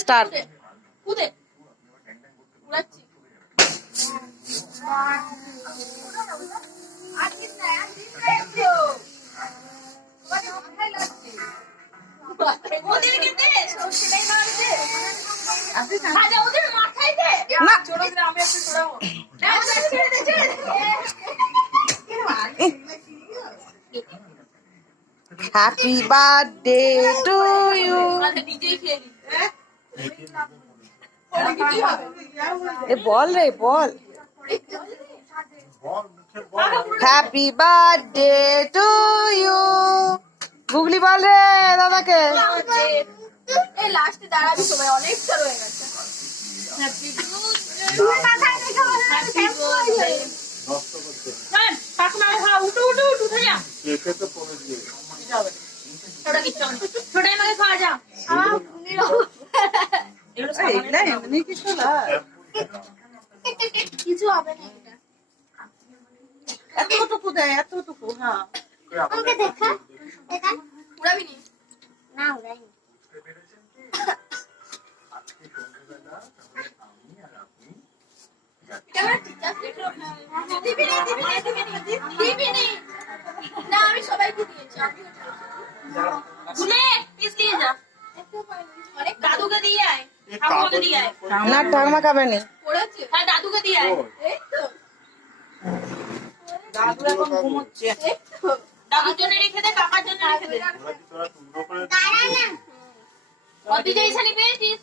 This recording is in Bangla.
Start. Happy birthday to you. এ বল রে বল। Happy birthday to you. Googly বল রে দাদাকে। লাস্টে দাঁড়াবি সবাই, অনেক চলো হয়ে গেছে। কিছু হবে না, এতটুকু দেয় এতটুকু। হ্যাঁ আমাকে দেখা এটা উড়াবি নি না, উড়াই না, আমি সবাইকে দিয়েছি। দাদুকে দিয়ে আয়, ঠাকুমাকে দিয়ে আয়। না ঠাকুমা খাবে নি। হ্যাঁ দাদুকে দিয়ে আয়। দাদু এখন ঘুমোচ্ছে। দাদুর জন্য রেখে দে, কাকার জন্য রেখে দে। অদ্বিজা ইসানি পেয়েছিস?